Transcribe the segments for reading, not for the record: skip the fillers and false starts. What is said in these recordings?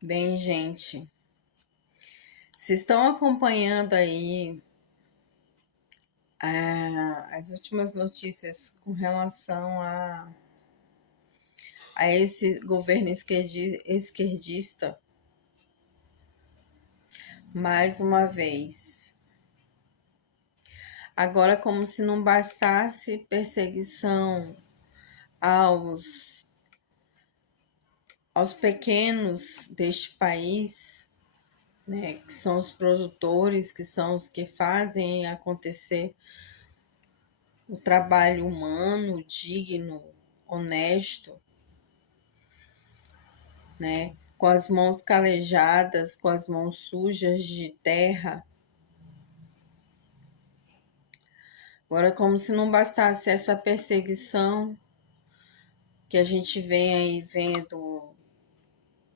Bem, gente, vocês estão acompanhando aí as últimas notícias com relação a esse governo esquerdista, mais uma vez. Agora, como se não bastasse perseguição aos, aos pequenos deste país, né, que são os produtores, que são os que fazem acontecer o trabalho humano, digno, honesto, né? Com as mãos calejadas, com as mãos sujas de terra. Agora, como se não bastasse essa perseguição que a gente vem aí vendo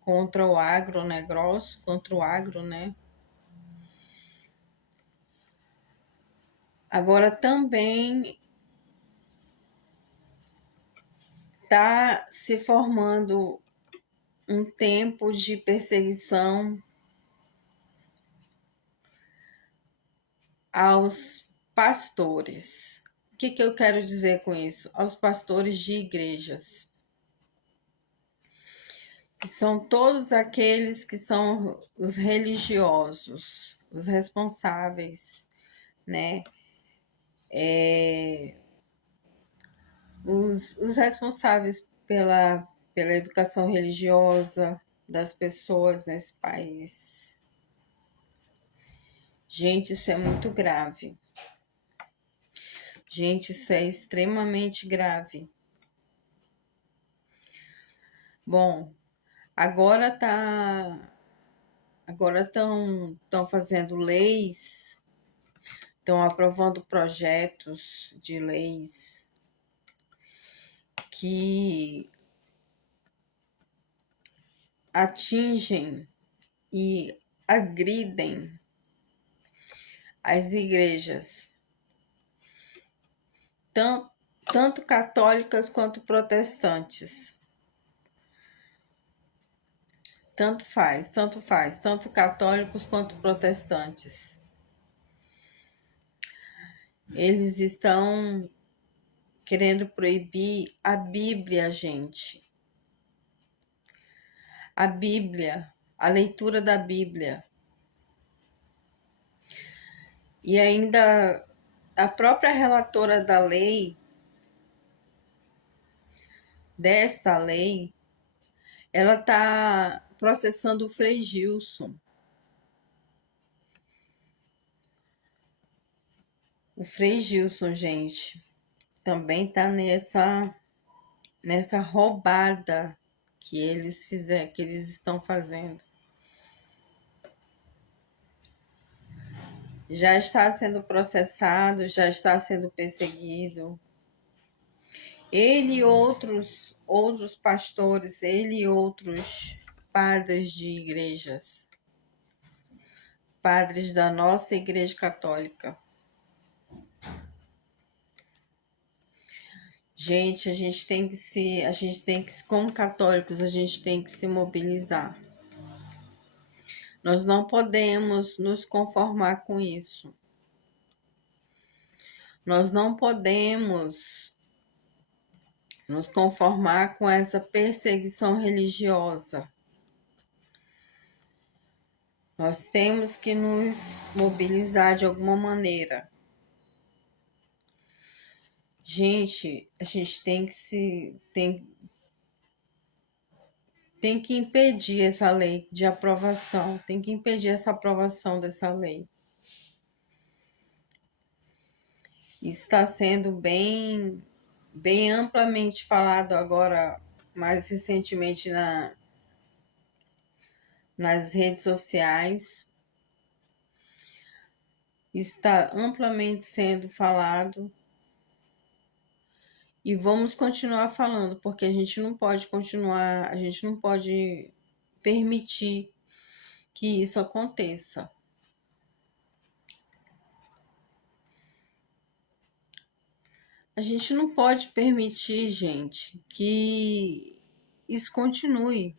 contra o agronegócio, contra o agro, né? Agora também está se formando um tempo de perseguição aos pastores. O que eu quero dizer com isso? Aos pastores de igrejas, que são todos aqueles que são os religiosos, os responsáveis, né? Os responsáveis pela educação religiosa das pessoas nesse país. Gente, isso é muito grave. Gente, isso é extremamente grave. Bom, agora estão fazendo leis, estão aprovando projetos de leis que atingem e agridem as igrejas, tanto católicas quanto protestantes. Tanto faz, tanto católicos quanto protestantes. Eles estão querendo proibir a Bíblia, gente. A Bíblia, a leitura da Bíblia. E ainda a própria relatora da lei, desta lei, ela está processando o Frei Gilson. O Frei Gilson, gente, também está nessa roubada que eles estão fazendo. Já está sendo processado, já está sendo perseguido. Ele e outros pastores, ele e outros padres de igrejas, padres da nossa Igreja Católica. Gente, como católicos, a gente tem que se mobilizar. Nós não podemos nos conformar com isso. Nós não podemos nos conformar com essa perseguição religiosa. Nós temos que nos mobilizar de alguma maneira. Gente, a gente tem que impedir essa lei de aprovação, tem que impedir essa aprovação dessa lei. Isso está sendo bem amplamente falado agora, mais recentemente nas redes sociais. Está amplamente sendo falado e vamos continuar falando, porque a gente não pode permitir que isso aconteça. A gente não pode permitir, gente, que isso continue.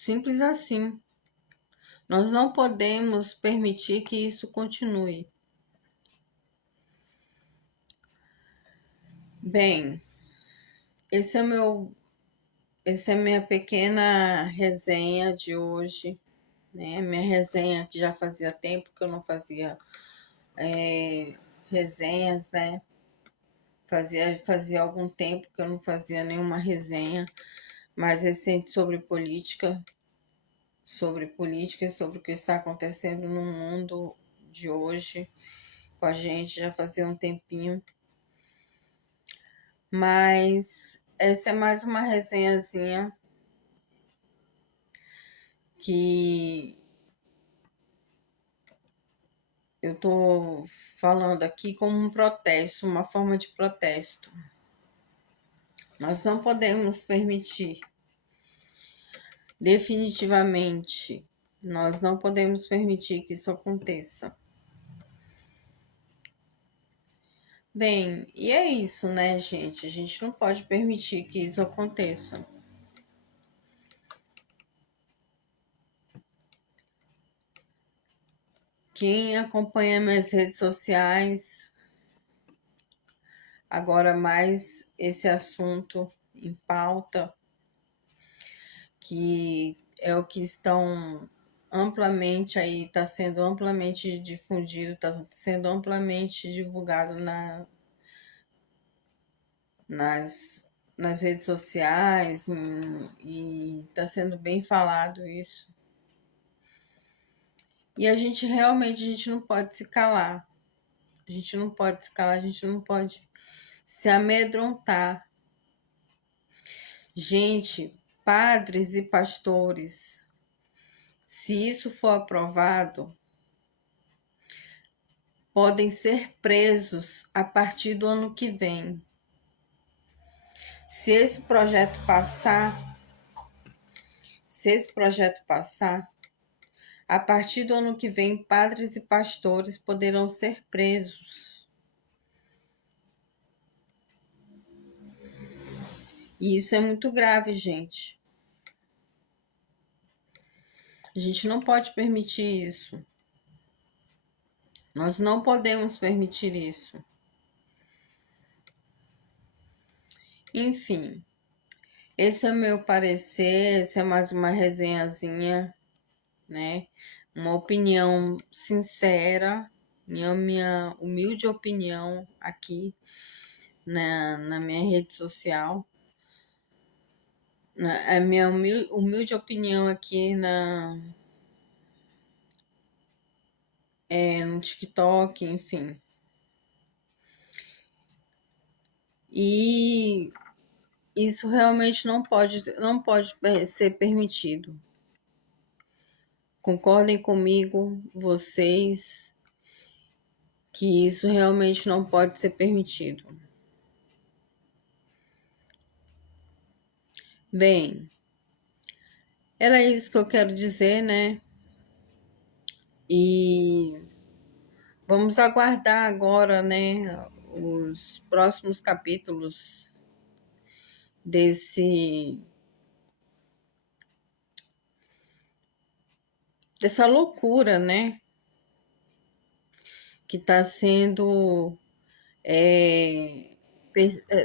Simples assim. Nós não podemos permitir que isso continue. Bem, essa é a minha pequena resenha de hoje, né? Minha resenha que já fazia tempo que eu não fazia resenhas, né? Fazia algum tempo que eu não fazia nenhuma resenha mais recente sobre política e sobre o que está acontecendo no mundo de hoje com a gente, já fazia um tempinho. Mas essa é mais uma resenhazinha que eu tô falando aqui como um protesto, uma forma de protesto. Nós não podemos permitir, definitivamente, nós não podemos permitir que isso aconteça. Bem, e é isso, né, gente? A gente não pode permitir que isso aconteça. Quem acompanha minhas redes sociais, agora mais esse assunto em pauta, que é o que estão amplamente aí, está sendo amplamente difundido, está sendo amplamente divulgado nas redes sociais e está sendo bem falado isso. E a gente não pode se calar. A gente não pode se calar, a gente não pode se amedrontar. Gente, padres e pastores, se isso for aprovado, podem ser presos a partir do ano que vem. Se esse projeto passar, a partir do ano que vem, padres e pastores poderão ser presos. E isso é muito grave, gente. A gente não pode permitir isso. Nós não podemos permitir isso. Enfim, esse é o meu parecer, essa é mais uma resenhazinha, né? Uma opinião sincera, minha humilde opinião aqui na minha rede social. A minha humilde opinião aqui no TikTok, enfim. E isso realmente não pode ser permitido. Concordem comigo, vocês, que isso realmente não pode ser permitido. Bem, era isso que eu quero dizer, né? E vamos aguardar agora, né, os próximos capítulos dessa loucura, né, que está sendo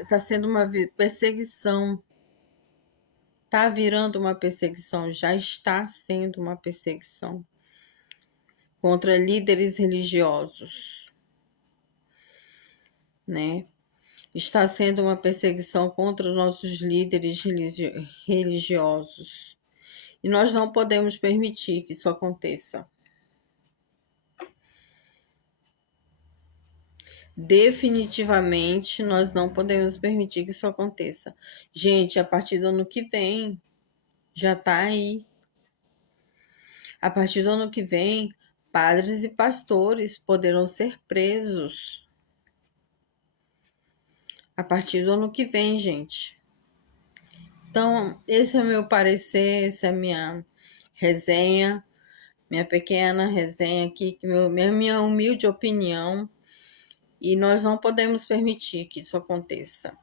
tá sendo uma perseguição, tá virando uma perseguição, já está sendo uma perseguição contra líderes religiosos, né? Está sendo uma perseguição contra os nossos líderes religiosos. E nós não podemos permitir que isso aconteça. Definitivamente, nós não podemos permitir que isso aconteça. Gente, a partir do ano que vem, já está aí. A partir do ano que vem, padres e pastores poderão ser presos. A partir do ano que vem, gente. Então, esse é o meu parecer, essa é a minha resenha, minha pequena resenha aqui, minha humilde opinião. E nós não podemos permitir que isso aconteça.